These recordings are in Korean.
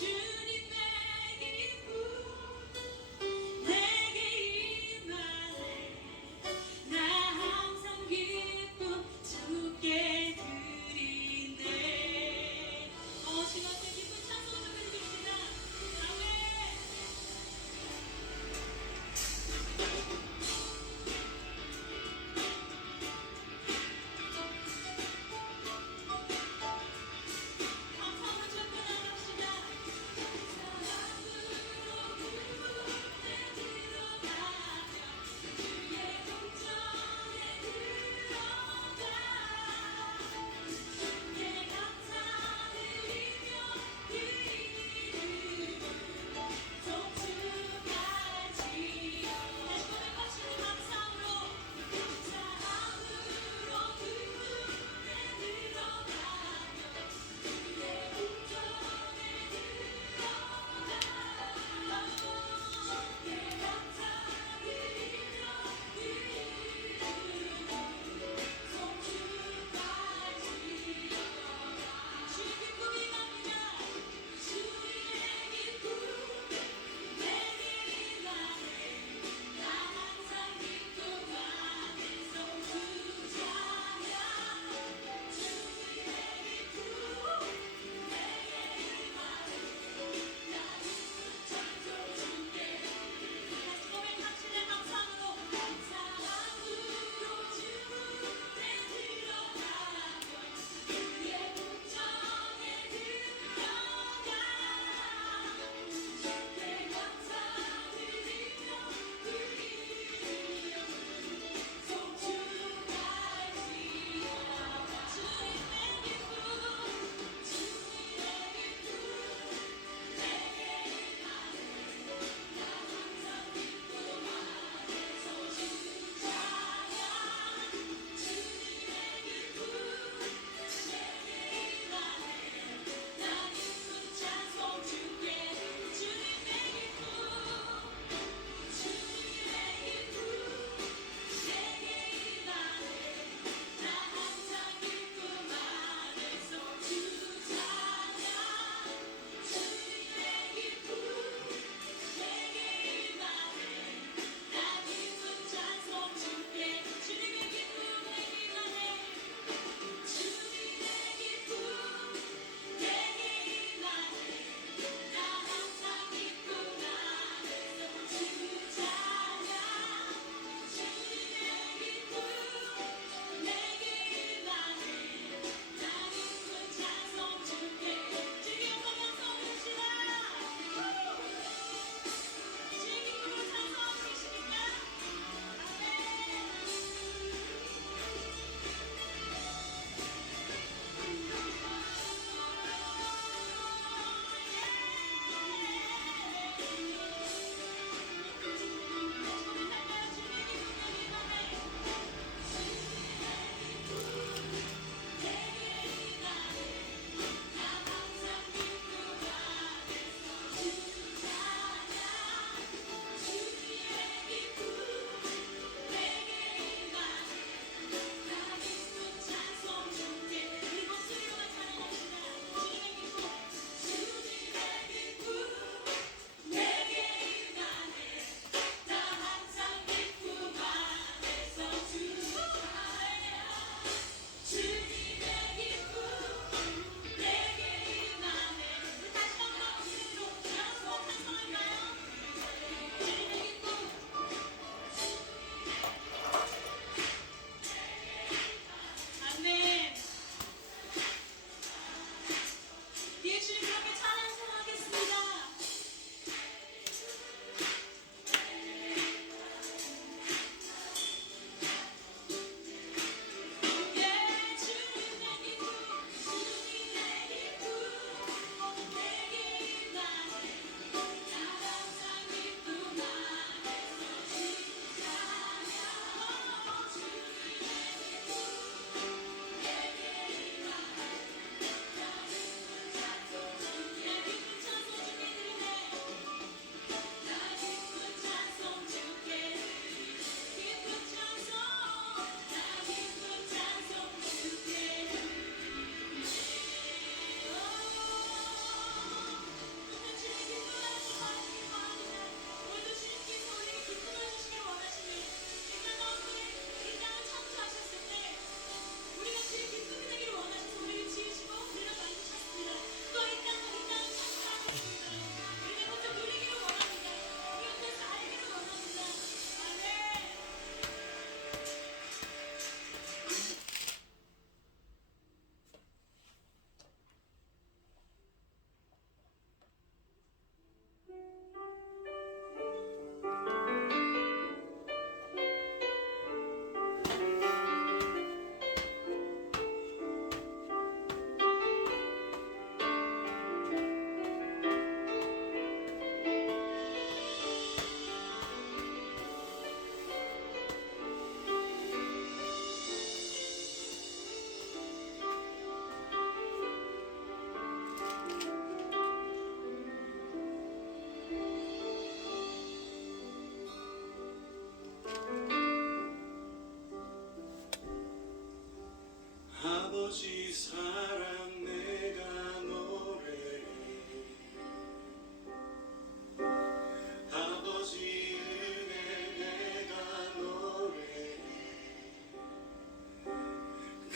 주님의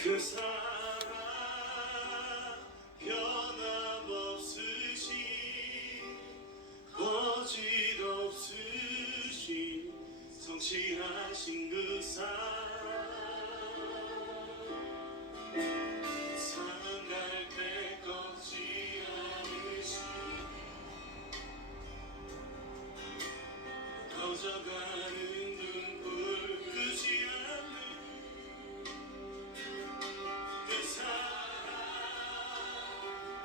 그 사랑 변함없으신 거짓없으신 성실하신 그 사랑 상할 때 꺾지 않으신 꺼져가는 눈불 끄지 않는 그 사랑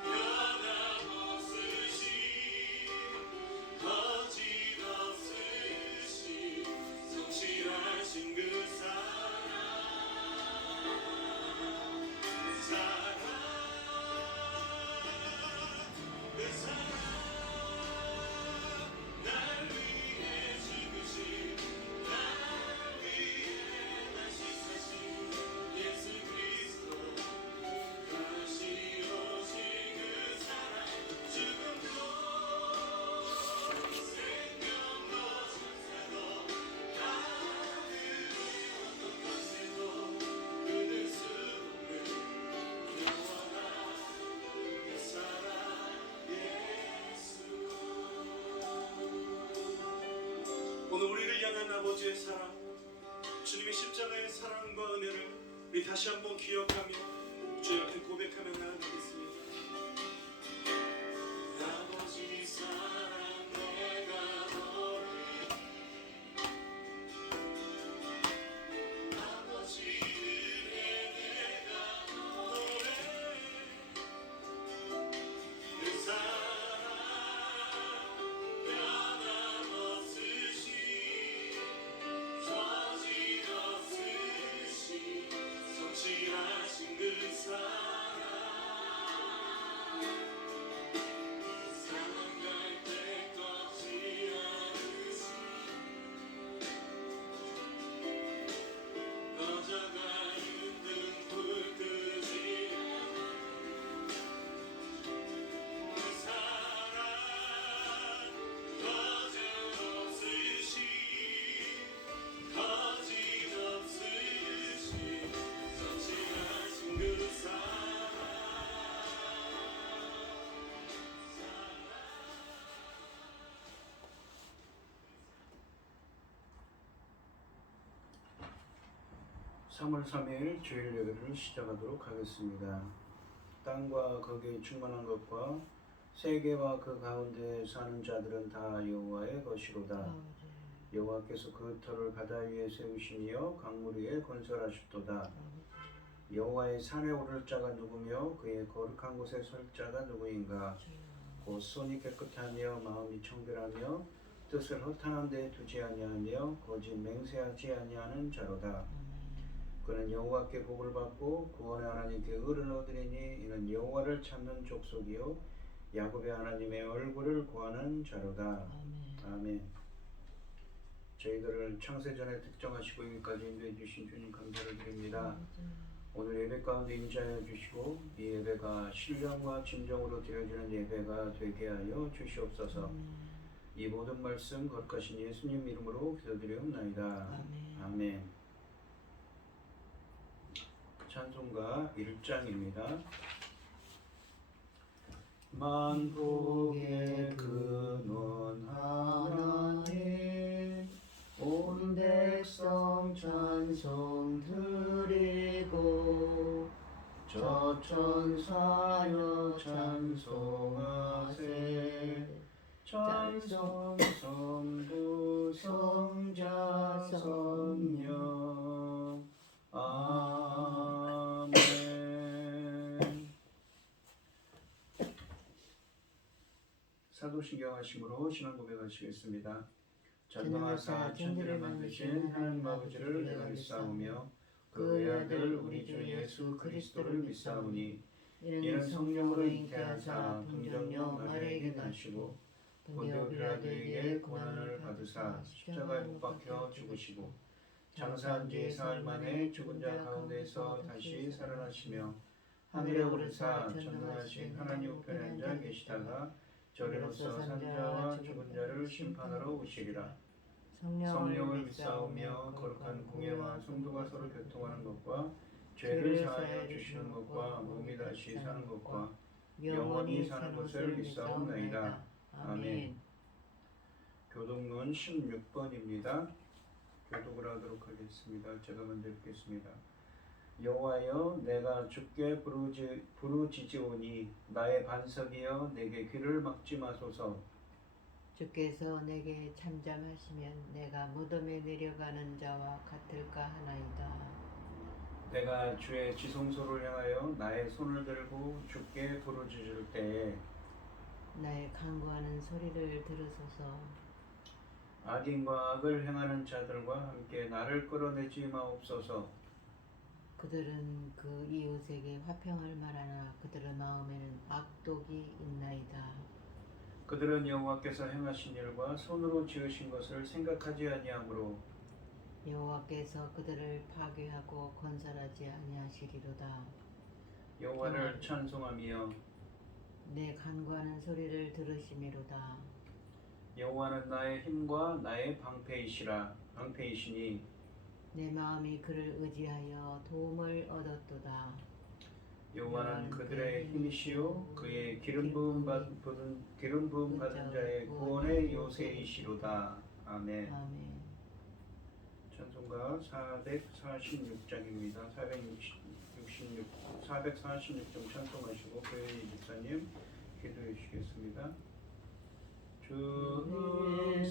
변함없으신 거짓없으신 성실하신 그 사랑 그 사랑 날 위해 죽으신 날 위해 다시 사신 예수 그리스도 다시 오신 그 사랑 죽음도 생명도 천사도 하늘의 어떤 것에도 끊을 수 없는 영원한 그 사랑 예수. 오늘 우리를 향한 아버지의 사랑, 주님의 십자가의 사랑과 은혜를 우리 다시 한번 기억하며 주 앞에 고백하며 나아가겠습니다. 아버지 사랑 내가 너를 아버지 은혜 내가 너를 그 사랑 변함없으신 거짓없으신 성실하신 그 사랑 사랑할 때 꺾지 않으신 꺼져가는 등불 끄지 않는 그 사랑 거짓없으신 거짓없으신 성실하신 그 사랑 (3월 3일) 주일 예배를 시작하도록 하겠습니다. 땅과 거기에 충만한 것과 세계와 그 가운데 사는 자들은 다 여호와의 것이로다. 여호와께서 그 터를 바다 위에 세우시며 강물 위에 건설하셨도다. 여호와의 산에 오를 자가 누구며 그의 거룩한 곳에 설 자가 누구인가? 곧 손이 깨끗하며 마음이 청결하며 뜻을 허탄한 데 두지 아니하며 거짓 맹세하지 아니하는 자로다. 그는 여호와께 복을 받고 구원의 하나님께 의를 얻으리니 이는 여호와를 찾는 족속이요 야곱의 하나님의 얼굴을 구하는 자로다. 아멘. 저희들을 창세전에 특정하시고 여기까지 인도해 주신 주님 감사를 드립니다. 오늘 예배 가운데 임재하여 주시고 이 예배가 신령과 진정으로 드려지는 예배가 되게 하여 주시옵소서. 이 모든 말씀 거룩하신 예수님 이름으로 기도드리옵나이다. 아멘. 찬송가 1장입니다. 만복의 근원 하나님 온 백성 찬송 드리고 저 천사여 찬송하세 찬송 성부 성자 성령 아멘. 사도신경 하심으로 신앙 고백하시겠습니다. 전능하사 천지를 만드신 하나님 아버지를 내가 믿사오며 그 외아들 우리 주 예수 그리스도를 믿사오니 이는 성령으로 잉태하사 동정녀 마리아에게 나시고 본디오 빌라도에게 고난을 받으사 십자가에 못 박혀 죽으시고 장사한 지 사흘 만에 죽은 자 가운데서 다시 살아나시며 하늘에 오르사 전능하신 하나님 우편에 앉아 계시다가 저리로서 산 자와 죽은 자를 심판하러 오시리라. 성령을 믿사오며 거룩한 공예와 성도가 서로 교통하는 것과 죄를 사하여 주시는 것과 몸이 다시 사는 것과 영원히 사는 것을 믿사옵나이다. 아멘. 교독론 16번입니다. 교독을 하도록 하겠습니다. 제가 먼저 읽겠습니다. 여호와여, 내가 주께 부르짖으오니 나의 반석이여 내게 귀를 막지 마소서. 주께서 내게 잠잠하시면 내가 무덤에 내려가는 자와 같을까 하나이다. 내가 주의 지성소를 향하여 나의 손을 들고 주께 부르짖을 때에 나의 간구하는 소리를 들으소서. 악인과 악을 행하는 자들과 함께 나를 끌어내지 마옵소서. 그들은 그 이웃에게 화평을 말하나 그들의 마음에는 악독이 있나이다. 그들은 여호와께서 행하신 일과 손으로 지으신 것을 생각하지 아니하므로 여호와께서 그들을 파괴하고 건설하지 아니하시리로다. 여호와를 찬송하며 내 간구하는 소리를 들으시미로다. 여호와는 나의 힘과 나의 방패이시니 내 마음이 그를 의지하여 도움을 얻었도다. 여호와는 그들의 힘이시요 그의 기름 부음 받은 자의 구원의 요새이시로다. 아멘. 아멘. 찬송가 446장입니다. 446장 찬송하시고 교회 목사님 기도해 주시겠습니다. 주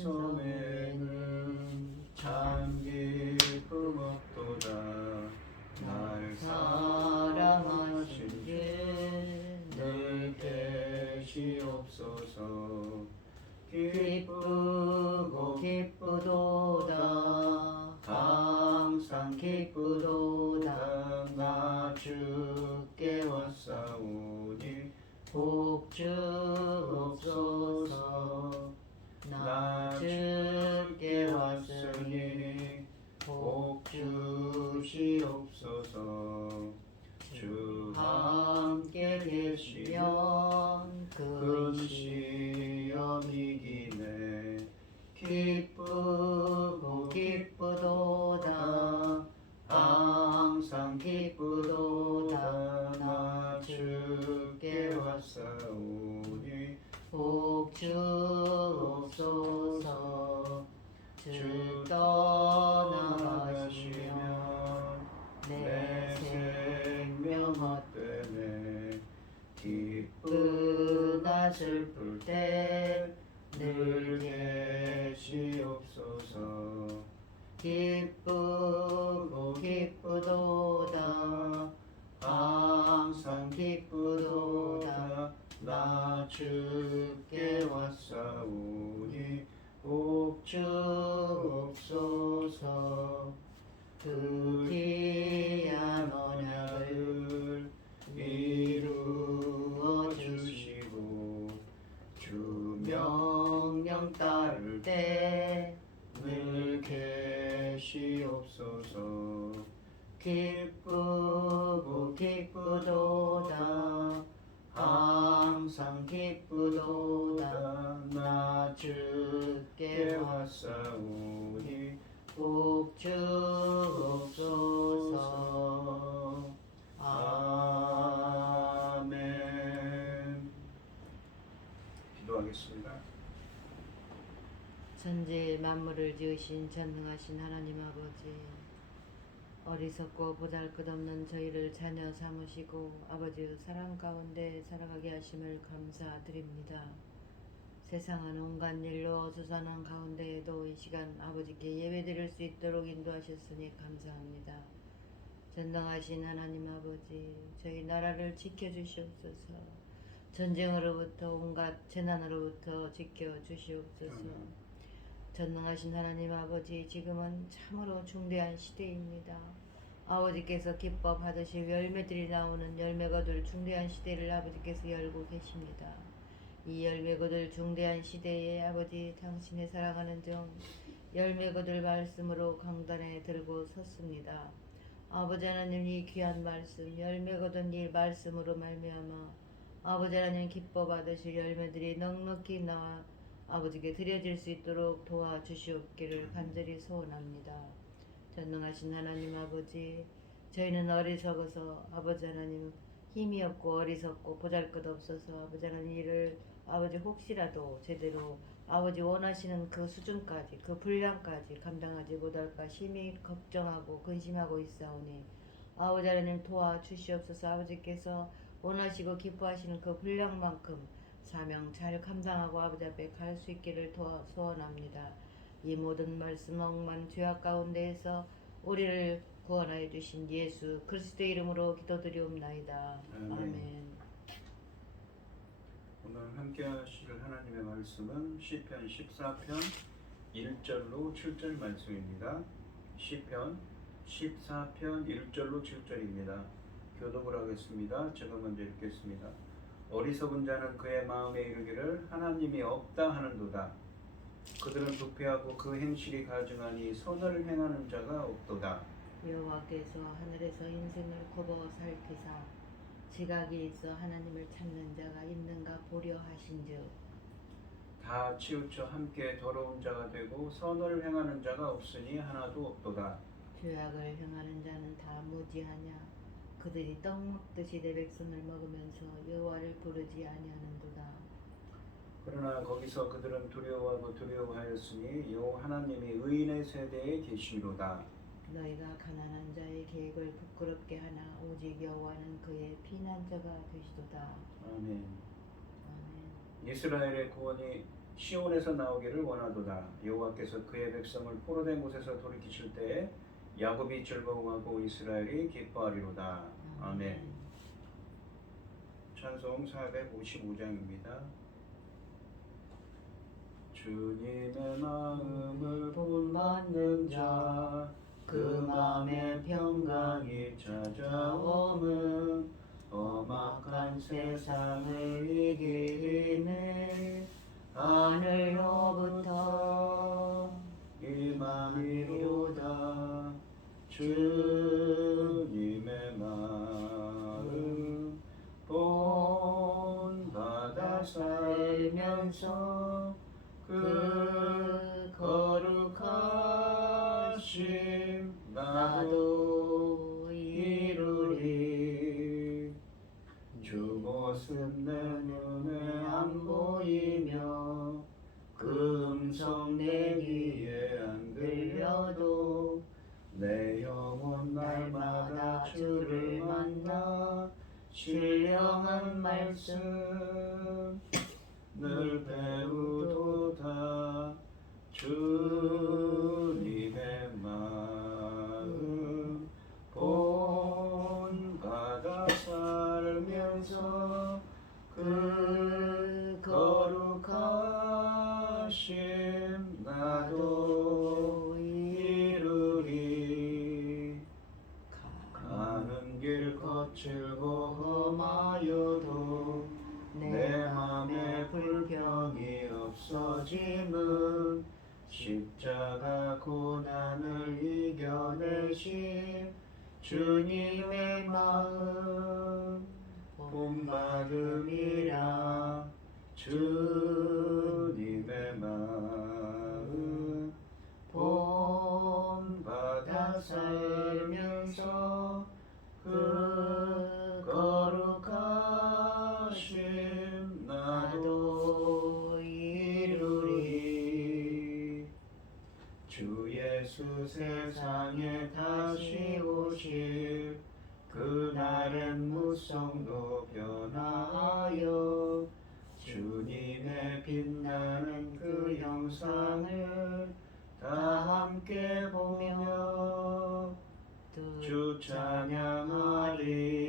섬에는 참 기쁨 없도다. 날 사랑하신 주 늘 계시옵소서. 기쁘고 기쁘도다. 항상 기쁘도다. 나 주께 왔사오니 복 주옵소서. 나 주께 왔으니 복 주시옵소서. 주 함께 계시면 근시험 이기네. 기쁘고 기쁘도다. 항상 기쁘도다. 나 주께 왔사오니 복 주옵소서. 주 떠나가시면 내 생명 헛되네. 기쁘나 슬플 때 늘 계시옵소서. 기쁘고 기쁘도다. 항상 기쁘도다. 나 주께 왔사오니 복 주옵소서. 그 귀한 언약을 이루어 주시고 주 명령 따를 때 늘 계시옵소서. 기쁘고 기쁘도다. 항상 기쁘도다. 나 주께 왔사오니 복 주옵소서. 아멘. 기도하겠습니다. 천지 만물을 지으신 전능하신 하나님 아버지, 어리석고 보잘것없는 저희를 자녀 삼으시고 아버지의 사랑 가운데 살아가게 하심을 감사드립니다. 세상은 온갖 일로 어수선한 가운데에도 이 시간 아버지께 예배드릴 수 있도록 인도하셨으니 감사합니다. 전능하신 하나님 아버지, 저희 나라를 지켜주시옵소서. 전쟁으로부터 온갖 재난으로부터 지켜주시옵소서. 전능하신 하나님 아버지, 지금은 참으로 중대한 시대입니다. 아버지께서 기뻐 받으실 열매들이 나오는 열매 거둘 중대한 시대를 아버지께서 열고 계십니다. 이 열매 거둘 중대한 시대에 아버지 당신의 사랑하는 종 열매 거둘 말씀으로 강단에 들고 섰습니다. 아버지 하나님, 이 귀한 말씀 열매 거둔 이 말씀으로 말미암아 아버지 하나님 기뻐 받으실 열매들이 넉넉히 나와 아버지께 드려질 수 있도록 도와주시옵기를 간절히 소원합니다. 전능하신 하나님 아버지, 저희는 어리석어서 아버지 하나님 힘이 없고 어리석고 보잘것없어서 아버지 하나님 이를 아버지 혹시라도 제대로 아버지 원하시는 그 수준까지 그 분량까지 감당하지 못할까 심히 걱정하고 근심하고 있사오니 아버지 하나님 도와주시옵소서. 아버지께서 원하시고 기뻐하시는 그 분량만큼 사명 잘 감당하고 아버지 앞에 갈 수 있기를 소원합니다. 이 모든 말씀 억만 죄악 가운데에서 우리를 구원하여 주신 예수 그리스도의 이름으로 기도드리옵나이다. 아멘. 아멘. 오늘 함께 하실 하나님의 말씀은 시편 14편 1절로 7절 말씀입니다. 시편 14편 1절로 7절입니다. 교독을 하겠습니다. 제가 먼저 읽겠습니다. 어리석은 자는 그의 마음에 이르기를 하나님이 없다 하는도다. 그들은 부패하고 그 행실이 가증하니 선을 행하는 자가 없도다. 여호와께서 하늘에서 인생을 굽어 살피사 지각이 있어 하나님을 찾는 자가 있는가 보려 하신즉 다 치우쳐 함께 더러운 자가 되고 선을 행하는 자가 없으니 하나도 없도다. 죄악을 행하는 자는 다 무지하냐 그들이 떡 먹듯이 내 백성을 먹으면서 여호와를 부르지 아니하는도다. 그러나 거기서 그들은 두려워하고 두려워하였으니 여호와 하나님이 의인의 세대에 계시미로다. 너희가 가난한 자의 계획을 부끄럽게 하나 오직 여호와는 그의 피난처가 되시도다. 아멘. 아멘. 이스라엘의 구원이 시온에서 나오기를 원하도다. 여호와께서 그의 백성을 포로된 곳에서 돌이키실 때에 야곱이 즐거워하고 이스라엘이 기뻐하리로다. 아멘. 찬송 455장입니다. 주님의 마음을 본받는 자 그 마음의 평강이 찾아오면 험악한 세상을 이기네. 하늘로부터 임함이로다. 주님의 마음 본받아 살면서 그 거룩하심 나도 이루리. 주 모습 내 눈에 안 보이며 그 음성 내 귀에 안 들려도 내 영혼 날마다 주를 만나 신령한 말씀 늘 배우도다. 주님의 마음 본받아 살면서 그 거룩하심 나도 이루리. 가는 길 거칠고 험하여도 내 맘에 불평이 없어짐은 십자가 고난을 이겨내신 주님의 마음 본받음이라. 주님의 마음 본받아 살면서 그 거룩하심 나도 이루리. 주 예수 세상에 다시 오실 그날엔 무성도 변화하여 주님의 빛나는 그 형상을 다 함께 보며 주 찬양하리.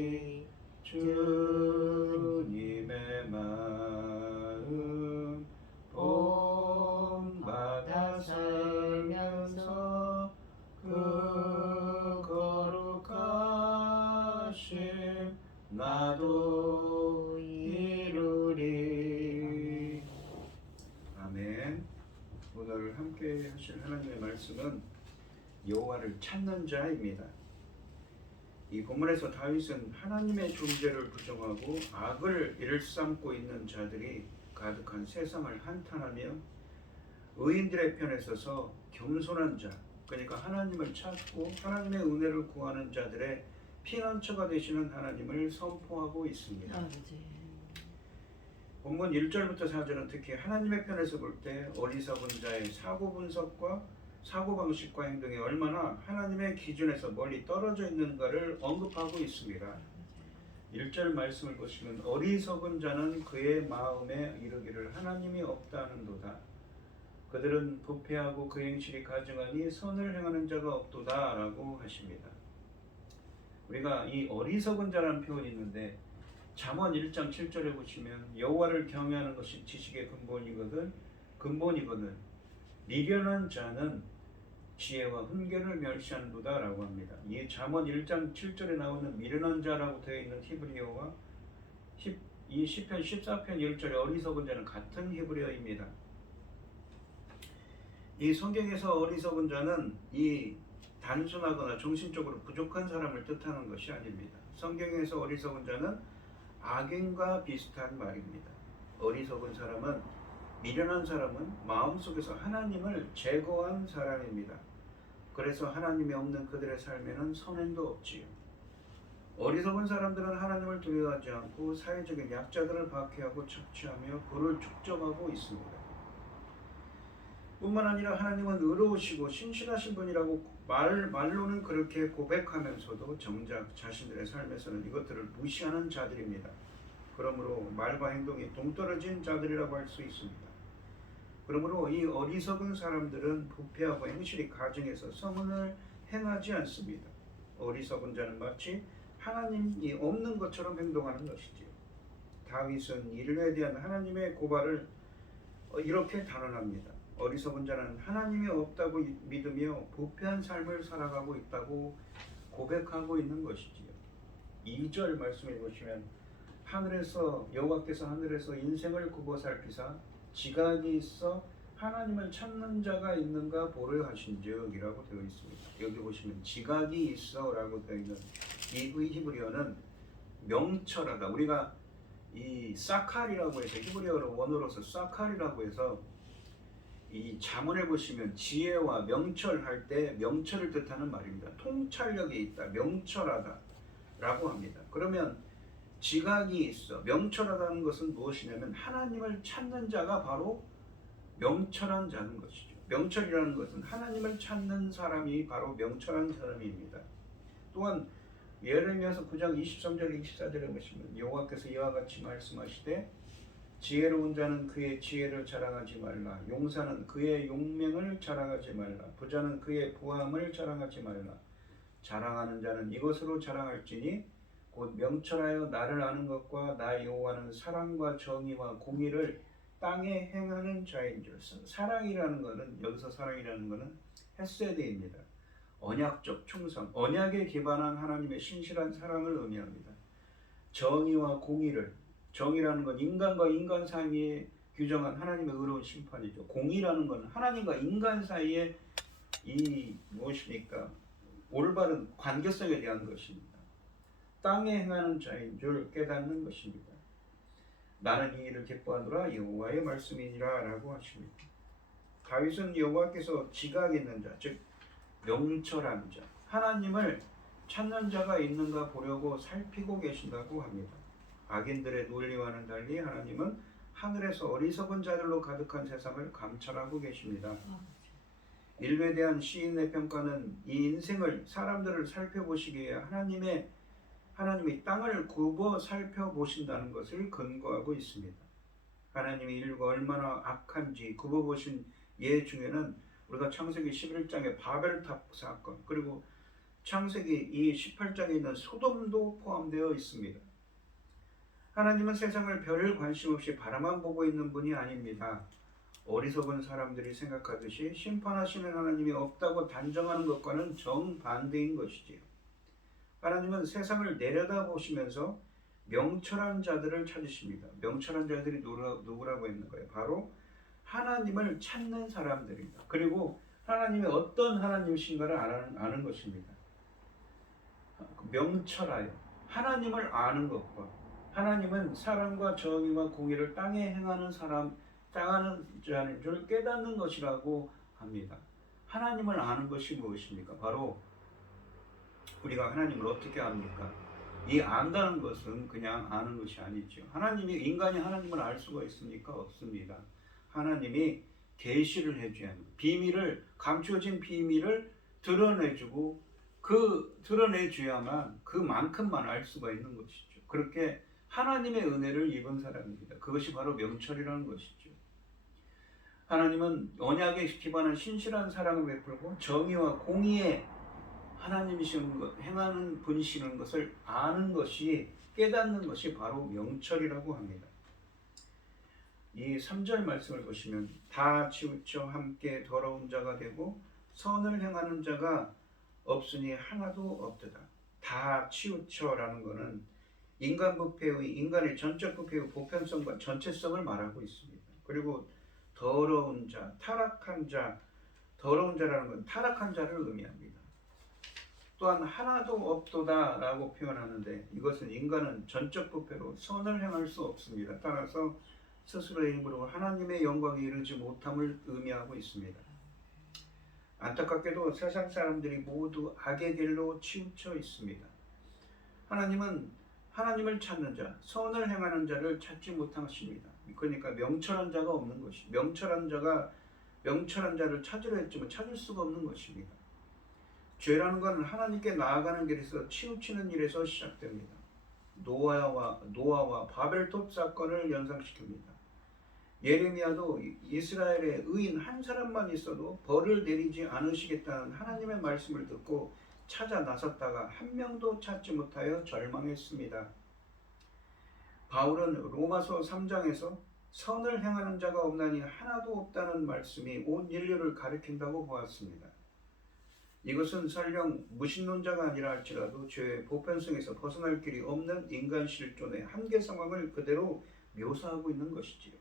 주님의 마음 본받아 살면서 그 거룩하심 나도 이루리. 아멘. 오늘 함께 하실 하나님의 말씀은 여호와를 찾는 자입니다. 이 본문에서 다윗은 하나님의 존재를 부정하고 악을 일삼고 있는 자들이 가득한 세상을 한탄하며 의인들의 편에 서서 겸손한 자, 그러니까 하나님을 찾고 하나님의 은혜를 구하는 자들의 피난처가 되시는 하나님을 선포하고 있습니다. 아버지. 본문 1절부터 4절은 특히 하나님의 편에서 볼 때 어리석은 자의 사고 분석과 사고방식과 행동이 얼마나 하나님의 기준에서 멀리 떨어져 있는가를 언급하고 있습니다. 1절 말씀을 보시면 어리석은 자는 그의 마음에 이르기를 하나님이 없다는도다. 그들은 부패하고 그 행실이 가증하니 선을 행하는 자가 없도다 라고 하십니다. 우리가 이 어리석은 자라는 표현이 있는데 잠언 1장 7절에 보시면 여호와를 경외하는 것이 지식의 근본이거든 미련한 자는 지혜와 훈계를 멸시하는도다 라고 합니다. 이 잠언 1장 7절에 나오는 미련한 자라고 되어 있는 히브리어와 이 시편 14편 1절의 어리석은 자는 같은 히브리어입니다. 이 성경에서 어리석은 자는 이 단순하거나 정신적으로 부족한 사람을 뜻하는 것이 아닙니다. 성경에서 어리석은 자는 악인과 비슷한 말입니다. 어리석은 사람은, 미련한 사람은 마음속에서 하나님을 제거한 사람입니다. 그래서 하나님이 없는 그들의 삶에는 선행도 없지요. 어리석은 사람들은 하나님을 두려워하지 않고 사회적인 약자들을 박해하고 착취하며 그를 축적하고 있습니다. 뿐만 아니라 하나님은 의로우시고 신실하신 분이라고 말로는 그렇게 고백하면서도 정작 자신들의 삶에서는 이것들을 무시하는 자들입니다. 그러므로 말과 행동이 동떨어진 자들이라고 할 수 있습니다. 그러므로 이 어리석은 사람들은 부패하고 행실이 가증해서 선을 행하지 않습니다. 어리석은 자는 마치 하나님이 없는 것처럼 행동하는 것이지요. 다윗은 인류에 대한 하나님의 고발을 이렇게 단언합니다. 어리석은 자는 하나님이 없다고 믿으며 부패한 삶을 살아가고 있다고 고백하고 있는 것이지요. 2절 말씀을 보시면 여호와께서 하늘에서 인생을 굽어 살피사 지각이 있어 하나님을 찾는 자가 있는가 보려 하신즉 이라고 되어 있습니다. 여기 보시면 지각이 있어 라고 되어 있는 이 히브리어는 명철하다. 우리가 이 사칼이라고 해서 히브리어로 원어로서 사칼이라고 해서 이 잠언에 보시면 지혜와 명철할 때 명철을 뜻하는 말입니다. 통찰력이 있다, 명철하다 라고 합니다. 그러면 지각이 있어, 명철하다는 것은 무엇이냐면 하나님을 찾는 자가 바로 명철한 자는 것이죠. 명철이라는 것은 하나님을 찾는 사람이 바로 명철한 사람입니다. 또한 예레미야서 9장 23절 24절에 보시면 여호와께서 이와 같이 말씀하시되 지혜로운 자는 그의 지혜를 자랑하지 말라. 용사는 그의 용맹을 자랑하지 말라. 부자는 그의 부함을 자랑하지 말라. 자랑하는 자는 이것으로 자랑할지니 곧 명철하여 나를 아는 것과 나 여호와는 사랑과 정의와 공의를 땅에 행하는 자인 줄. 사랑이라는 것은, 여기서 사랑이라는 것은 헤세드입니다. 언약적 충성, 언약에 기반한 하나님의 신실한 사랑을 의미합니다. 정의와 공의를, 정의라는 건 인간과 인간 사이에 규정한 하나님의 의로운 심판이죠. 공의라는 건 하나님과 인간 사이에 무엇입니까? 올바른 관계성에 대한 것입니다. 땅에 행하는 자인 줄 깨닫는 것입니다. 나는 이 일을 기뻐하노라 여호와의 말씀이니라 라고 하십니다. 다윗은 여호와께서 지각 있는 자, 즉 명철한 자, 하나님을 찾는 자가 있는가 보려고 살피고 계신다고 합니다. 악인들의 논리와는 달리 하나님은 하늘에서 어리석은 자들로 가득한 세상을 감찰하고 계십니다. 인류에 대한 시인의 평가는 이 인생을, 사람들을 살펴보시기에 하나님이 땅을 굽어 살펴보신다는 것을 근거하고 있습니다. 하나님이 인류가 얼마나 악한지 굽어보신 예 중에는 우리가 창세기 11장의 바벨탑 사건, 그리고 창세기 이 18장에 있는 소돔도 포함되어 있습니다. 하나님은 세상을 별 관심 없이 바라만 보고 있는 분이 아닙니다. 어리석은 사람들이 생각하듯이 심판하시는 하나님이 없다고 단정하는 것과는 정반대인 것이지요. 하나님은 세상을 내려다보시면서 명철한 자들을 찾으십니다. 명철한 자들이 누구라고 했는가요? 바로 하나님을 찾는 사람들입니다. 그리고 하나님이 어떤 하나님이신가를 아는 것입니다. 명철하여 하나님을 아는 것과 하나님은 사랑과 정의와 공의를 땅에 행하는 자인 줄 깨닫는 것이라고 합니다. 하나님을 아는 것이 무엇입니까? 바로 우리가 하나님을 어떻게 압니까? 이 안다는 것은 그냥 아는 것이 아니죠. 인간이 하나님을 알 수가 있습니까? 없습니다. 하나님이 계시를 해줘야 합니다. 감추어진 비밀을 드러내주고 드러내줘야만 그만큼만 알 수가 있는 것이죠. 그렇게 하나님의 은혜를 입은 사람입니다. 그것이 바로 명철이라는 것이죠. 하나님은 언약에 기반한 신실한 사랑을 베풀고 정의와 공의에 하나님이 행하는 분이시는 것을 아는 것이, 깨닫는 것이 바로 명철이라고 합니다. 이 3절 말씀을 보시면 다 치우쳐 함께 더러운 자가 되고 선을 행하는 자가 없으니 하나도 없도다. 다 치우쳐라는 것은 인간의 전적 부패의 보편성과 전체성을 말하고 있습니다. 그리고 더러운 자, 타락한 자, 더러운 자라는 건 타락한 자를 의미합니다. 또한 하나도 없도다 라고 표현하는데, 이것은 인간은 전적 부패로 선을 행할 수 없습니다. 따라서 스스로의 힘으로 하나님의 영광에 이르지 못함을 의미하고 있습니다. 안타깝게도 세상 사람들이 모두 악의 길로 치우쳐 있습니다. 하나님은 하나님을 찾는 자, 선을 행하는 자를 찾지 못하십니다. 그러니까 명철한 자가 없는 것이, 명철한 자를 찾으려 했지만 찾을 수가 없는 것입니다. 죄라는 것은 하나님께 나아가는 길에서 치우치는 일에서 시작됩니다. 노아와 바벨탑 사건을 연상시킵니다. 예레미야도 이스라엘의 의인 한 사람만 있어도 벌을 내리지 않으시겠다는 하나님의 말씀을 듣고 찾아 나섰다가 한 명도 찾지 못하여 절망했습니다. 바울은 로마서 3장에서 선을 행하는 자가 없나니 하나도 없다는 말씀이 온 인류를 가리킨다고 보았습니다. 이것은 설령 무신론자가 아니라 할지라도 죄의 보편성에서 벗어날 길이 없는 인간 실존의 한계 상황을 그대로 묘사하고 있는 것이지요.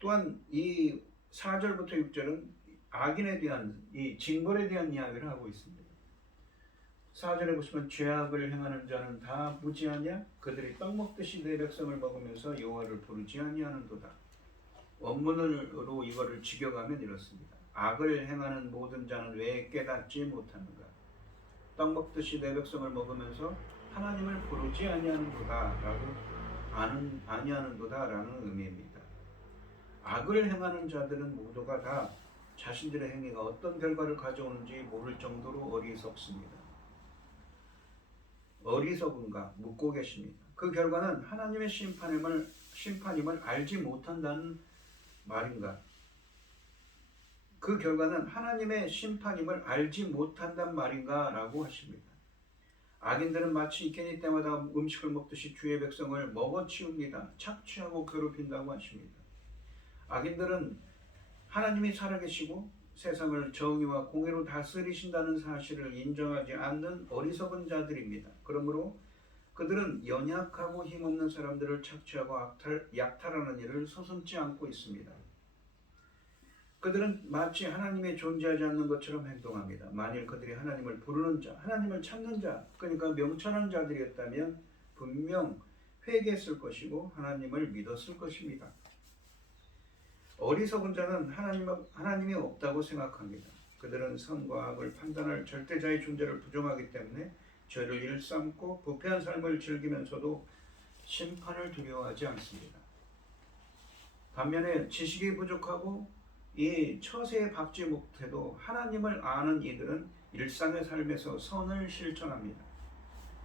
또한 이 4절부터 6절은 악인에 대한, 이 징벌에 대한 이야기를 하고 있습니다. 4절에 보시면 죄악을 행하는 자는 다 무지하냐? 그들이 떡 먹듯이 내 백성을 먹으면서 여호와를 부르지 아니하는도다. 원문으로 이거를 직역하면 이렇습니다. 악을 행하는 모든 자는 왜 깨닫지 못하는가? 떡 먹듯이 내 백성을 먹으면서 하나님을 부르지 아니하는도다라고 아니하는도다라는 의미입니다. 악을 행하는 자들은 모두가 다 자신들의 행위가 어떤 결과를 가져오는지 모를 정도로 어리석습니다. 어리석은가 묻고 계십니다. 그 결과는 하나님의 심판임을 알지 못한다는 말인가? 그 결과는 하나님의 심판임을 알지 못한단 말인가? 라고 하십니다. 악인들은 마치 이케니 때마다 음식을 먹듯이 주의 백성을 먹어치웁니다. 착취하고 괴롭힌다고 하십니다. 악인들은 하나님이 살아계시고 세상을 정의와 공의로 다스리신다는 사실을 인정하지 않는 어리석은 자들입니다. 그러므로 그들은 연약하고 힘없는 사람들을 착취하고 약탈하는 일을 서슴지 않고 있습니다. 그들은 마치 하나님이 존재하지 않는 것처럼 행동합니다. 만일 그들이 하나님을 부르는 자, 하나님을 찾는 자, 그러니까 명철한 자들이었다면 분명 회개했을 것이고 하나님을 믿었을 것입니다. 어리석은 자는 하나님이 없다고 생각합니다. 그들은 선과 악을 판단할 절대자의 존재를 부정하기 때문에 죄를 일삼고 부패한 삶을 즐기면서도 심판을 두려워하지 않습니다. 반면에 지식이 부족하고 이 처세에 박지 못해도 하나님을 아는 이들은 일상의 삶에서 선을 실천합니다.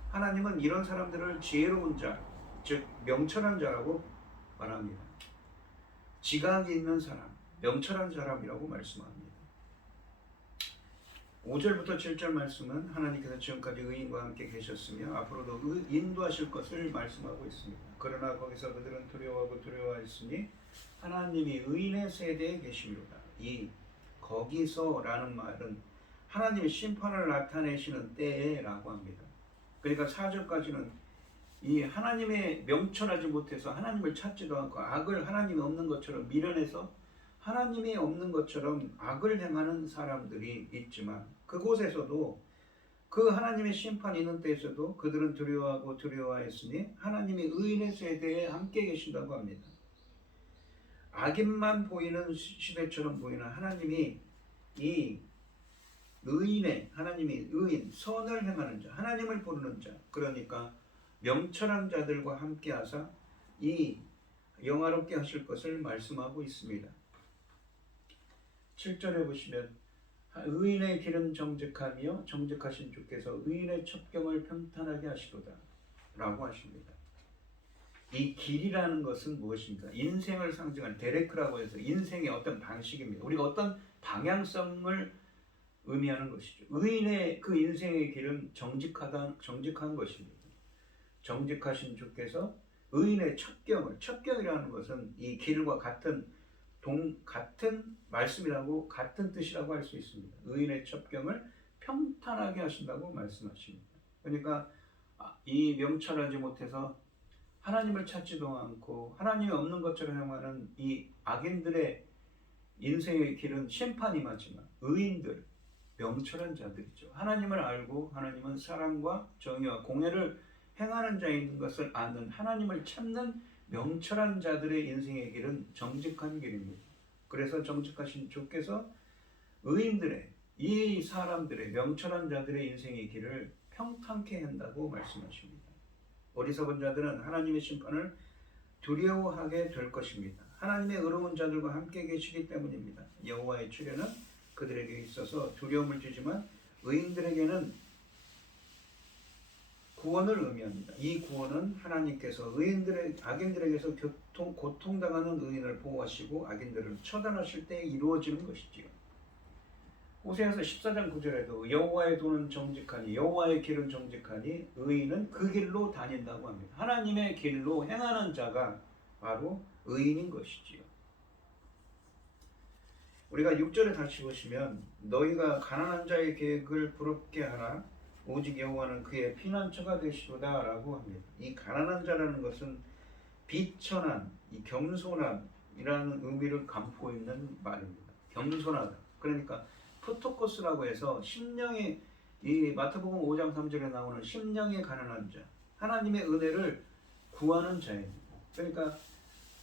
하나님은 이런 사람들을 지혜로운 자, 즉 명철한 자라고 말합니다. 지각이 있는 사람, 명철한 사람이라고 말씀합니다. 5절부터 7절 말씀은 하나님께서 지금까지 의인과 함께 계셨으며 앞으로도 인도하실 것을 말씀하고 있습니다. 그러나 거기서 그들은 두려워하였으니 하나님이 의인의 세대에 계시미로다. 이 거기서라는 말은 하나님의 심판을 나타내시는 때라고 합니다. 그러니까 4절까지는 이 하나님의 명철하지 못해서 하나님을 찾지도 않고 악을 하나님이 없는 것처럼 밀어내서 하나님이 없는 것처럼 악을 행하는 사람들이 있지만 그곳에서도 그 하나님의 심판이 있는 때에서도 그들은 두려워하였으니 하나님이 의인의 세대에 함께 계신다고 합니다. 악인만 보이는 시대처럼 보이는 하나님이 이 의인의 하나님이 의인 선을 행하는 자 하나님을 부르는 자 그러니까 명철한 자들과 함께 하사 이 영화롭게 하실 것을 말씀하고 있습니다. 7절에 보시면 의인의 길은 정직하며 정직하신 주께서 의인의 첩경을 평탄하게 하시도다 라고 하십니다. 이 길이라는 것은 무엇입니까? 인생을 상징하는 데레크라고 해서 인생의 어떤 방식입니다. 우리가 어떤 방향성을 의미하는 것이죠. 의인의 그 인생의 길은 정직한 것입니다. 정직하신 주께서 의인의 첩경이라는 것은 이 길과 같은 말씀이라고 같은 뜻이라고 할 수 있습니다. 의인의 첩경을 평탄하게 하신다고 말씀하십니다. 그러니까 이 명철하지 못해서 하나님을 찾지도 않고 하나님이 없는 것처럼 행하는 이 악인들의 인생의 길은 심판이 맞지만 의인들, 명철한 자들이죠. 하나님을 알고 하나님은 사랑과 정의와 공의를 행하는 자인 것을 아는 하나님을 찾는 명철한 자들의 인생의 길은 정직한 길입니다. 그래서 정직하신 주께서 의인들의 이 사람들의 명철한 자들의 인생의 길을 평탄케 한다고 말씀하십니다. 어리석은 자들은 하나님의 심판을 두려워하게 될 것입니다. 하나님의 의로운 자들과 함께 계시기 때문입니다. 여호와의 출현은 그들에게 있어서 두려움을 주지만 의인들에게는 구원을 의미합니다. 이 구원은 하나님께서 악인들에게서 고통당하는 의인을 보호하시고 악인들을 처단하실 때 이루어지는 것이지요. 호세아서 14장 9절에도 여호와의 도는 정직하니 여호와의 길은 정직하니 의인은 그 길로 다닌다고 합니다. 하나님의 길로 행하는 자가 바로 의인인 것이지요. 우리가 6절에 다시 보시면 너희가 가난한 자의 계획을 부럽게 하라 오직 여호와는 그의 피난처가 되시도다 라고 합니다. 이 가난한 자라는 것은 비천한, 이 겸손함이라는 의미를 담고 있는 말입니다. 겸손하다. 그러니까 프토코스라고 해서 심령이 이 마태복음 5장 3절에 나오는 심령이 가난한 자, 하나님의 은혜를 구하는 자입니다. 그러니까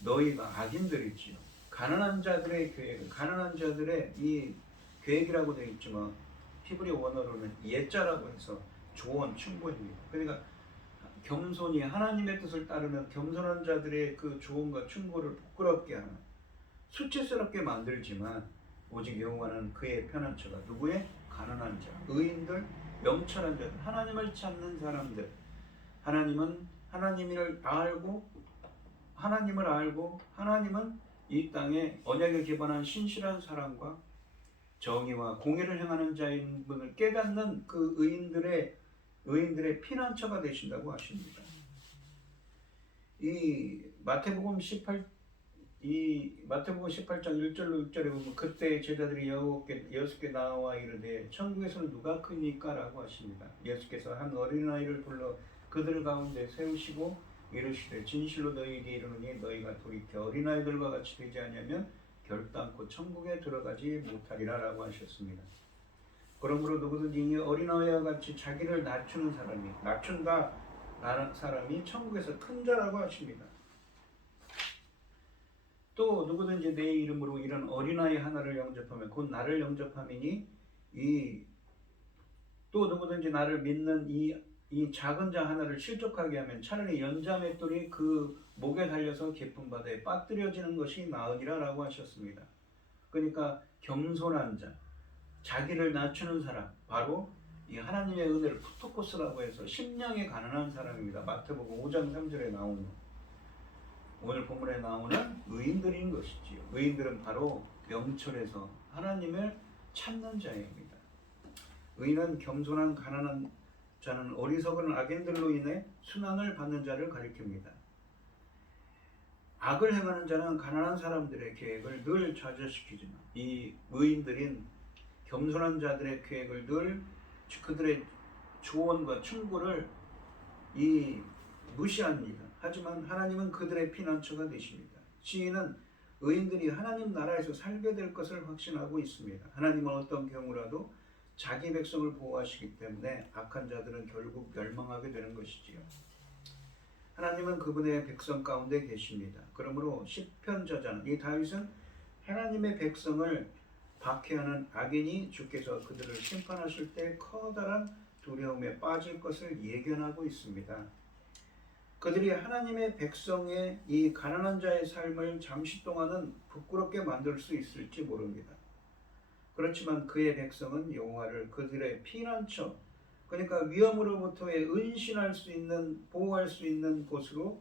너희가 악인들이지요. 가난한 자들의 계획, 가난한 자들의 이 계획이라고 되어 있지만 히브리 원어로는 예자라고 해서 조언, 충고입니다. 그러니까 겸손히 하나님의 뜻을 따르는 겸손한 자들의 그 조언과 충고를 부끄럽게 하는 수치스럽게 만들지만 오직 여호와는 그의 편안처가 누구의? 가난한 자, 의인들, 명철한 자, 하나님을 찾는 사람들. 하나님을 알고 하나님은 이 땅에 언약에 기반한 신실한 사랑과 정의와 공의를 행하는 자인 분을 깨닫는 그 의인들의 피난처가 되신다고 하십니다. 이 마태복음 18장 1절로 6절에 보면 그때 제자들이 여섯께 나와 이르되 천국에서는 누가 크니까 라고 하십니다. 예수께서 한 어린아이를 불러 그들 가운데 세우시고 이르시되 진실로 너희에게 이르노니 너희가 돌이켜 어린아이들과 같이 되지 않으면 결단코 천국에 들어가지 못하리라 라고 하셨습니다. 그러므로 누구든지 어린아이와 같이 자기를 낮춘다 라는 사람이 천국에서 큰 자라고 하십니다. 또 누구든지 내 이름으로 이런 어린아이 하나를 영접하면 곧 나를 영접함이니 또 누구든지 나를 믿는 이 작은 자 하나를 실족하게 하면 차라리 연자맷돌이 그 목에 달려서 깊은 바다에 빠뜨려지는 것이 나으니라 라고 하셨습니다. 그러니까 겸손한 자, 자기를 낮추는 사람, 바로 이 하나님의 은혜를 푸토코스라고 해서 심령이 가난한 사람입니다. 마태복음 5장 3절에 나오는 오늘 본문에 나오는 의인들인 것이지요. 의인들은 바로 명철해서 하나님을 찾는 자입니다. 의인은 겸손한 가난한 자는 어리석은 악인들로 인해 순환을 받는 자를 가리킵니다. 악을 행하는 자는 가난한 사람들의 계획을 늘 좌절시키지만 이 의인들인 겸손한 자들의 계획을 늘 그들의 조언과 충고를 무시합니다. 하지만 하나님은 그들의 피난처가 되십니다. 시인은 의인들이 하나님 나라에서 살게 될 것을 확신하고 있습니다. 하나님은 어떤 경우라도 자기 백성을 보호하시기 때문에 악한 자들은 결국 멸망하게 되는 것이지요. 하나님은 그분의 백성 가운데 계십니다. 그러므로 시편 저자는 이 다윗은 하나님의 백성을 박해하는 악인이 주께서 그들을 심판하실 때 커다란 두려움에 빠질 것을 예견하고 있습니다. 그들이 하나님의 백성의 이 가난한 자의 삶을 잠시 동안은 부끄럽게 만들 수 있을지 모릅니다. 그렇지만 그의 백성은 여호와를 그들의 피난처, 그러니까 위험으로부터의 은신할 수 있는, 보호할 수 있는 곳으로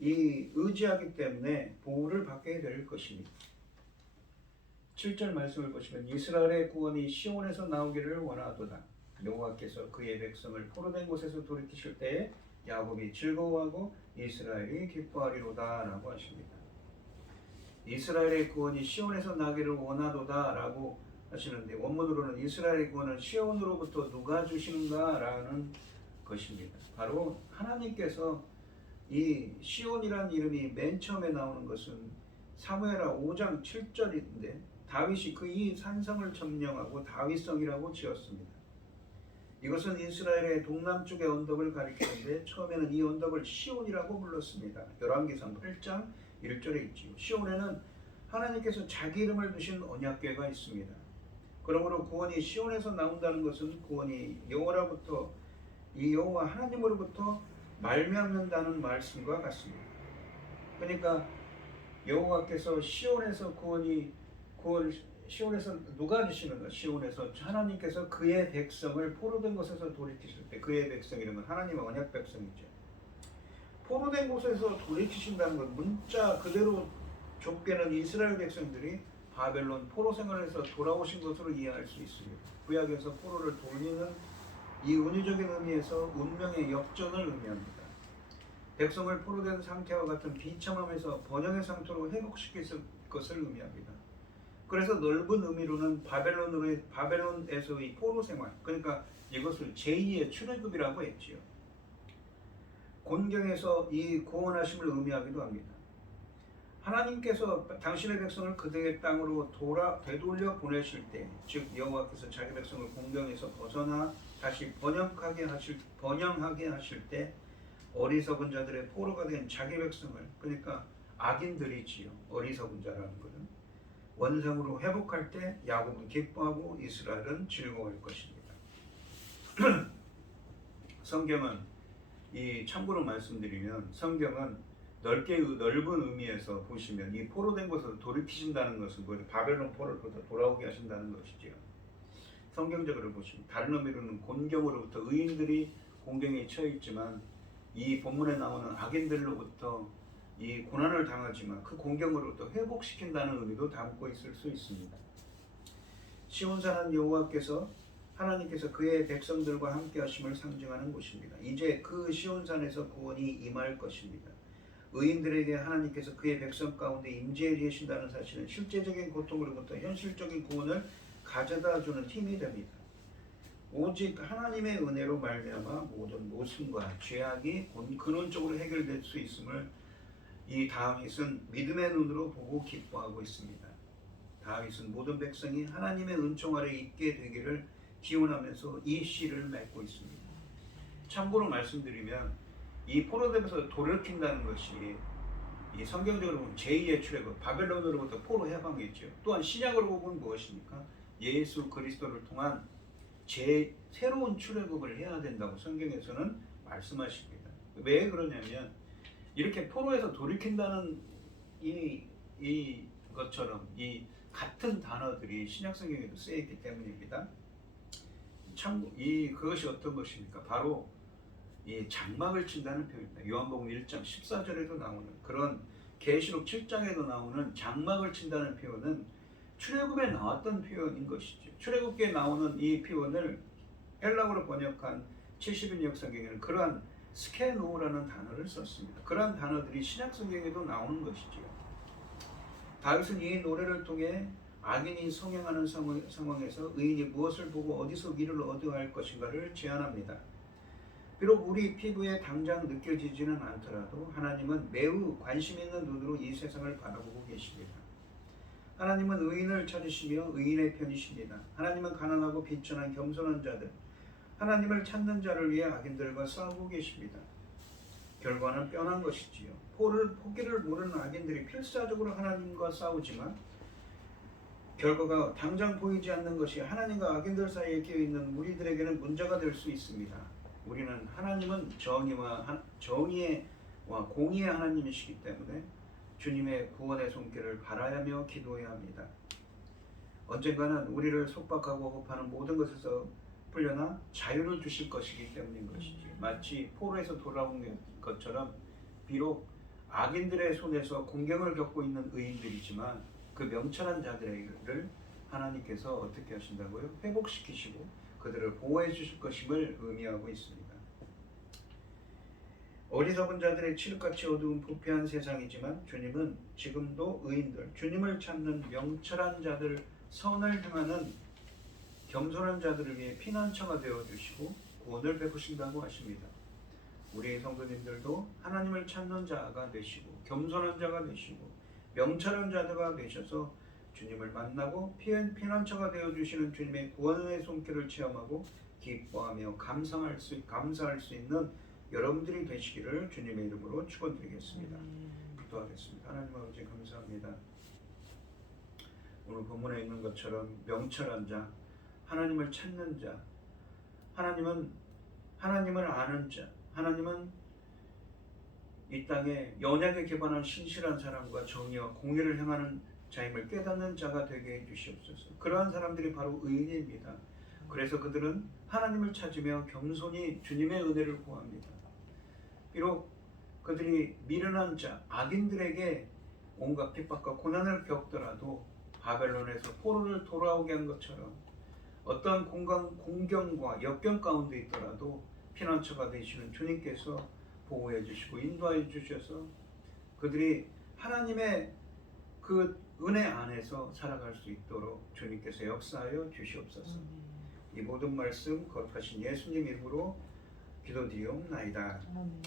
의지하기 때문에 보호를 받게 될 것입니다. 7절 말씀을 보시면 이스라엘의 구원이 시온에서 나오기를 원하도다. 여호와께서 그의 백성을 포로된 곳에서 돌이키실 때에 야곱이 즐거워하고 이스라엘이 기뻐하리로다 라고 하십니다. 이스라엘의 구원이 시온에서 나기를 원하도다 라고 하시는데, 원문으로는 이스라엘의 구원은 시온으로부터 누가 주시는가 라는 것입니다. 바로 하나님께서 이 시온이라는 이름이 맨 처음에 나오는 것은 사무엘하 5장 7절인데, 다윗이 그 이 산성을 점령하고 다윗성이라고 지었습니다. 이것은 이스라엘의 동남쪽의 언덕을 가리키는데, 처음에는 이 언덕을 시온이라고 불렀습니다. 열왕기상 8장 1절에 있지요. 시온에는 하나님께서 자기 이름을 두신 언약궤가 있습니다. 그러므로 구원이 시온에서 나온다는 것은 구원이 여호와로부터, 이 여호와 하나님으로부터 말미암는다는 말씀과 같습니다. 그러니까 여호와께서 시온에서 시온에서 누가 주시는가? 시온에서 하나님께서 그의 백성을 포로된 곳에서 돌이키실 때, 그의 백성이라는 건 하나님의 언약 백성이죠. 포로된 곳에서 돌이키신다는 건 문자 그대로 좁게는 이스라엘 백성들이 바벨론 포로 생활에서 돌아오신 것으로 이해할 수 있습니다. 구약에서 포로를 돌리는 이 은유적인 의미에서 운명의 역전을 의미합니다. 백성을 포로된 상태와 같은 비참함에서 번영의 상태로 회복시킬 것을 의미합니다. 그래서 넓은 의미로는 바벨론에서의 포로 생활, 그러니까 이것을 제2의 출애굽이라고 했지요. 곤경에서 이 구원하심을 의미하기도 합니다. 하나님께서 당신의 백성을 그들의 땅으로 되돌려 보내실 때, 즉 여호와께서 자기 백성을 곤경에서 벗어나 다시 번영하게 하실 때, 어리석은 자들의 포로가 된 자기 백성을, 그러니까 악인들이지요. 어리석은 자라는 것은 원상으로 회복할 때 야곱은 기뻐하고 이스라엘은 즐거워할 것입니다. 성경은 참고로 말씀드리면, 성경은 넓은 의미에서 보시면 이 포로된 곳에서 돌이키신다는 것은 바벨론 포로로부터 돌아오게 하신다는 것이지요. 성경적으로 보시면 다른 의미로는 곤경으로부터, 의인들이 곤경에 처해 있지만 이 본문에 나오는 악인들로부터 이 고난을 당하지만 그 곤경으로부터 회복시킨다는 의미도 담고 있을 수 있습니다. 시온산은 여호와께서 하나님께서 그의 백성들과 함께 하심을 상징하는 곳입니다. 이제 그 시온산에서 구원이 임할 것입니다. 의인들에게 하나님께서 그의 백성 가운데 임재해 계신다는 사실은 실제적인 고통으로부터 현실적인 구원을 가져다 주는 힘이 됩니다. 오직 하나님의 은혜로 말미암아 모든 모순과 죄악이 근원적으로 해결될 수 있음을 이 다윗은 믿음의 눈으로 보고 기뻐하고 있습니다. 다윗은 모든 백성이 하나님의 은총 아래 있게 되기를 기원하면서 이 시를 맺고 있습니다. 참고로 말씀드리면 이 포로됨에서 돌이킨다는 것이 이 성경적으로 보면 제2의 출애굽, 바벨론으로부터 포로 해방이죠. 또한 신약으로 보면 무엇입니까? 예수 그리스도를 통한 새로운 출애굽을 해야 된다고 성경에서는 말씀하십니다. 왜 그러냐면 이렇게 포로에서 돌이킨다는 것처럼 이 같은 단어들이 신약 성경에도 쓰여 있기 때문입니다. 그것이 어떤 것입니까? 바로 이 장막을 친다는 표현입니다. 요한복음 1장 14절에도 나오는, 그런 계시록 7장에도 나오는 장막을 친다는 표현은 출애굽에 나왔던 표현인 것이죠. 출애굽기에 나오는 이 표현을 헬라어로 번역한 70인역 성경에는 그러한 스케노라는 단어를 썼습니다. 그러한 단어들이 신약 성경에도 나오는 것이지요. 다윗은 이 노래를 통해 악인이 성행하는 상황에서 의인이 무엇을 보고 어디서 위를 얻어야 할 것인가를 제안합니다. 비록 우리 피부에 당장 느껴지지는 않더라도 하나님은 매우 관심 있는 눈으로 이 세상을 바라보고 계십니다. 하나님은 의인을 찾으시며 의인의 편이십니다. 하나님은 가난하고 비천한 겸손한 자들, 하나님을 찾는 자를 위해 악인들과 싸우고 계십니다. 결과는 뻔한 것이지요. 포기를 모르는 악인들이 필사적으로 하나님과 싸우지만 결과가 당장 보이지 않는 것이 하나님과 악인들 사이에 끼어 있는 우리들에게는 문제가 될 수 있습니다. 우리는 하나님은 정의와 공의의 하나님이시기 때문에 주님의 구원의 손길을 바라야며 기도해야 합니다. 언젠가는 우리를 속박하고 호흡하는 모든 것에서 풀려나 자유를 주실 것이기 때문인 것이지. 마치 포로에서 돌아온 것처럼 비록 악인들의 손에서 공경을 겪고 있는 의인들이지만 그 명철한 자들을 하나님께서 어떻게 하신다고요? 회복시키시고 그들을 보호해 주실 것임을 의미하고 있습니다. 어리석은 자들의 칠흑같이 어두운 부패한 세상이지만 주님은 지금도 의인들, 주님을 찾는 명철한 자들, 선을 행하는 겸손한 자들을 위해 피난처가 되어주시고 구원을 베푸신다고 하십니다. 우리 성도님들도 하나님을 찾는 자가 되시고 겸손한 자가 되시고 명철한 자가 되셔서 주님을 만나고 피난처가 되어주시는 주님의 구원의 손길을 체험하고 기뻐하며 감사할 수 있는 여러분들이 되시기를 주님의 이름으로 축원드리겠습니다. 기도하겠습니다. 하나님 아버지 감사합니다. 오늘 본문에 있는 것처럼 명철한 자, 하나님을 찾는 자, 하나님을 아는 자, 하나님은 이 땅에 연약에 기반한 신실한 사람과 정의와 공의를 행하는 자임을 깨닫는 자가 되게 해주시옵소서. 그러한 사람들이 바로 의인입니다. 그래서 그들은 하나님을 찾으며 겸손히 주님의 은혜를 구합니다. 비록 그들이 미련한 자, 악인들에게 온갖 핍박과 고난을 겪더라도 바벨론에서 포로를 돌아오게 한 것처럼 어떠한 공경과 역경 가운데 있더라도 피난처가 되시는 주님께서 보호해 주시고 인도해 주셔서 그들이 하나님의 그 은혜 안에서 살아갈 수 있도록 주님께서 역사하여 주시옵소서. 이 모든 말씀 거룩하신 예수님 이름으로 기도드리옵나이다.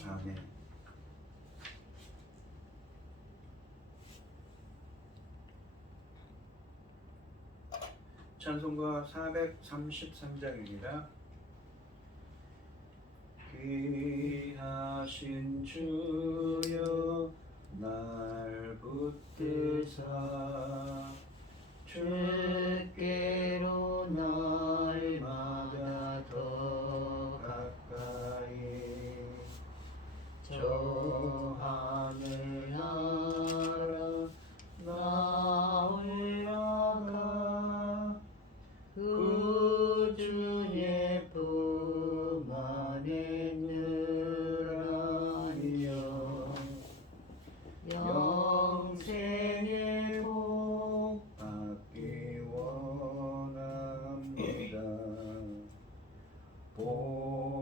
아멘. 찬송가 433장입니다. 귀하신 주여 날 붙드사 주께로 날마다 더 가까이 저 하늘 나라 나 올라가 그 주의 품 안에 늘하여 영생의 복 받기 원합니다.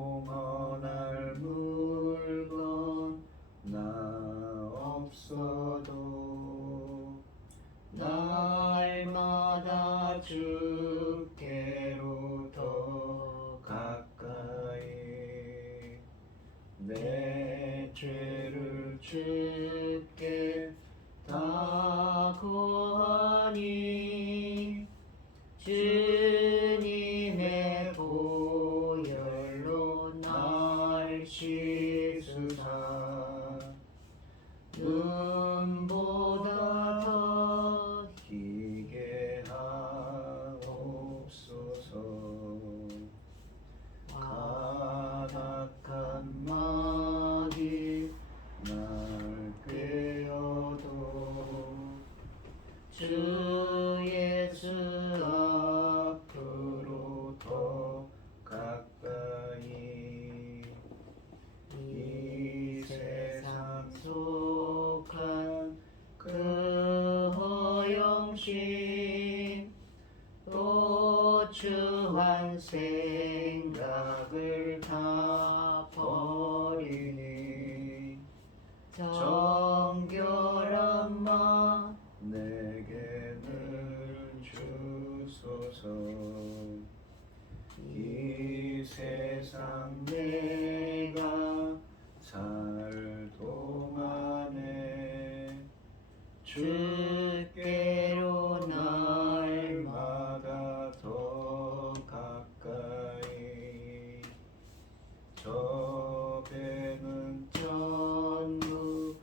봉헌할 물건 나 없어도 날마다 주께로 더 가까이 내 죄를 주께 다 고하니 주님의 보혈로 날 씻으사 눈보다 더 희게 하옵소서. 가득한 마귀 날 꿰어도 주 예수 앞으로 더 가까이 이 세상 속한 그 허영심 또 추한 생각을 다 버리니 정결한 마 내게 늘 주소서. 이 세상 내가 살 동안에 주께로 날마다 더 가까이 저 배는 전부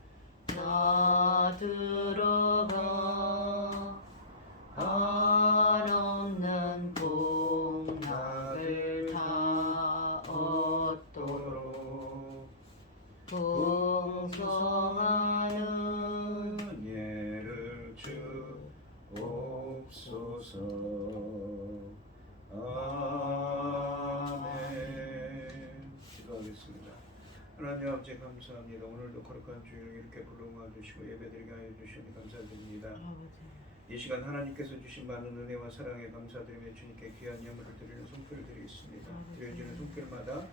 아멘. 기도하겠습니다. 하나님 아버지 감사합니다. 오늘도 거룩한 주일 이렇게 불러모아 주시고 예배드리게 하여 주시니 감사드립니다. 아버지. 이 시간 하나님께서 주신 많은 은혜와 사랑에 감사드리며 주님께 귀한 예물을 드리는 손길을 드리겠습니다. 드려지는 손길마다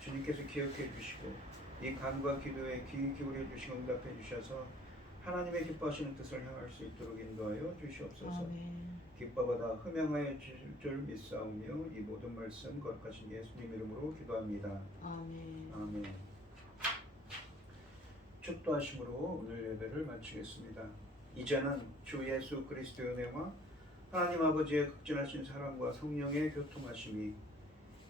주님께서 기억해 주시고 이 간과 기도에 귀 기울여 주시고 응답해 주셔서 하나님의 기뻐하시는 뜻을 향할 수 있도록 인도하여 주시옵소서. 아멘. 기뻐받아 흠양하여 주실 줄 믿사오며 이 모든 말씀 거룩하신 예수님 이름으로 기도합니다. 아멘. 아멘. 축도하심으로 오늘 예배를 마치겠습니다. 이제는 주 예수 그리스도의 은혜와 하나님 아버지의 극진하신 사랑과 성령의 교통하심이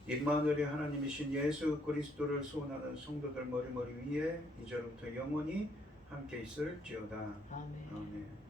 임마누엘의 하나님이신 예수 그리스도를 소원하는 성도들 머리머리 위에 이제부터 영원히 함께 있을지어다. 아멘. 아멘.